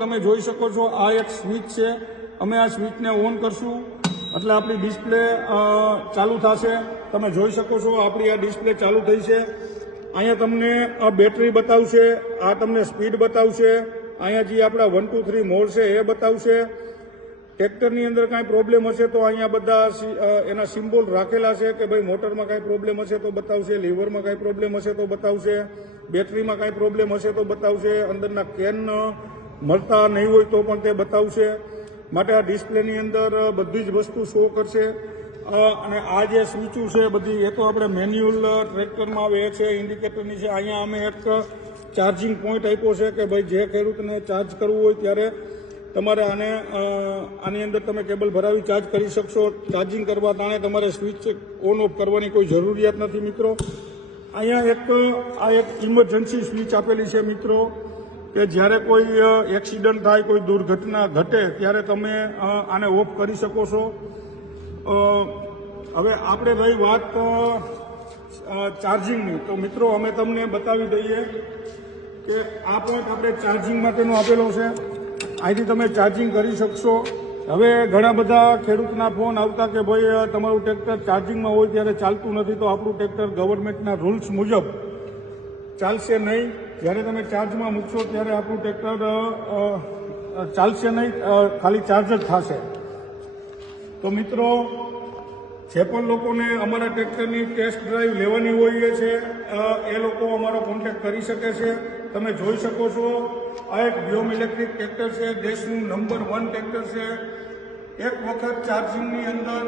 તમે જોઈ શકો છો આ એક સ્વિચ છે। અમે આ સ્વિચને ઓન કરશું એટલે આપણી ડિસ્પ્લે ચાલુ થશે। તમે જોઈ શકો છો આપણી આ ડિસ્પ્લે ચાલુ થઈ છે। અહીંયા તમને આ બેટરી બતાવશે, આ તમને સ્પીડ બતાવશે, અહીંયા જે આપણા 1 2 3 મોડ છે એ બતાવશે। ટ્રેક્ટરની અંદર કાંઈ પ્રોબ્લેમ હશે તો અહીંયા બધા એના સિમ્બોલ રાખેલા છે કે ભાઈ મોટરમાં કાંઈ પ્રોબ્લેમ હશે તો બતાવશે, લીવરમાં કાંઈ પ્રોબ્લેમ હશે તો બતાવશે, બેટરીમાં કાંઈ પ્રોબ્લેમ હશે તો બતાવશે, અંદરના કેન મળતા નહીં હોય તો પણ તે બતાવશે। માટે આ ડિસ્પ્લેની અંદર બધી જ વસ્તુ શો કરશે। અને આ જે સ્વિચો છે બધી એ તો આપણે મેન્યુઅલ ટ્રેક્ટરમાં આવે એ છે, ઇન્ડિકેટરની છે। અહીંયા અમે એક ચાર્જિંગ પોઈન્ટ આપ્યો છે કે ભાઈ જે ખેડૂતને ચાર્જ કરવું હોય ત્યારે તમારે આની અંદર તમે કેબલ ભરાવી ચાર્જ કરી શકશો। ચાર્જિંગ કરવા તાણે તમારે સ્વિચ ઓન ઓફ કરવાની કોઈ જરૂરિયાત નથી મિત્રો। અહીંયા એક ઇમરજન્સી સ્વિચ આપેલી છે મિત્રો, કે જ્યારે કોઈ એક્સિડન્ટ થાય, કોઈ દુર્ઘટના ઘટે ત્યારે તમે આને ઓફ કરી શકો છો। હવે આપણે રહી વાત ચાર્જિંગની, તો મિત્રો અમે તમને બતાવી દઈએ કે આ પોઈન્ટ આપણે ચાર્જિંગ માટેનો આપેલો છે। અહીંથી તમે ચાર્જિંગ કરી શકશો। હવે ઘણા બધા ખેડૂતના ફોન આવતા કે ભાઈ તમારું ટ્રેક્ટર ચાર્જિંગમાં હોય ત્યારે ચાલતું નથી, તો આપણું ટ્રેક્ટર ગવર્મેન્ટના રૂલ્સ મુજબ ચાલશે નહીં। જ્યારે તમે ચાર્જમાં મૂકશો ત્યારે આપણું ટ્રેક્ટર ચાલશે નહીં, ખાલી ચાર્જ જ થશે। તો મિત્રો જે પણ લોકોને અમારા ટ્રેક્ટરની ટેસ્ટ ડ્રાઈવ લેવાની હોય છે એ લોકો અમારો કોન્ટેક્ટ કરી શકે છે। તમે જોઈ શકો છો આ એક વ્યોમ ઇલેક્ટ્રિક ટ્રેક્ટર છે, દેશનું નંબર 1 ટ્રેક્ટર છે। એક વખત ચાર્જિંગની અંદર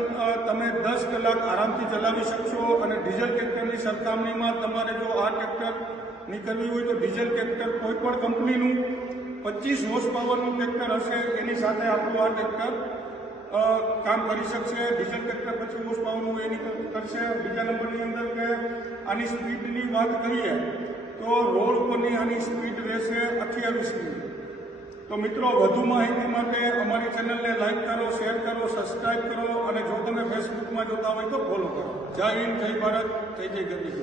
તમે 10 કલાક આરામથી ચલાવી શકશો। અને ડીઝલ ટ્રેક્ટરની સરખામણીમાં તમારે જો આ ટ્રેક્ટર નીકળવી હોય તો ડીઝલ ટ્રેક્ટર કોઈ પણ કંપનીનું 25 હોર્સ પાવરનું ટ્રેક્ટર હશે એની સાથે આપણું આ ટ્રેક્ટર કામ કરી શકશે। ડીઝલ ટ્રેક્ટર 25 હોર્સ પાવરનું એની કરશે। બીજા નંબરની અંદર કે આની સ્પીડની વાત કરીએ તો રોડ ઉપરની આની સ્પીડ રહેશે 28ની। તો મિત્રો વધુ માહિતી માટે અમારી ચેનલને લાઈક કરો, શેર કરો, સબસ્ક્રાઈબ કરો, અને જો તમે ફેસબુકમાં જોતા હોય તો ફોલો કરો। જય હિન્દ, જય ભારત, જય જય ગરવી।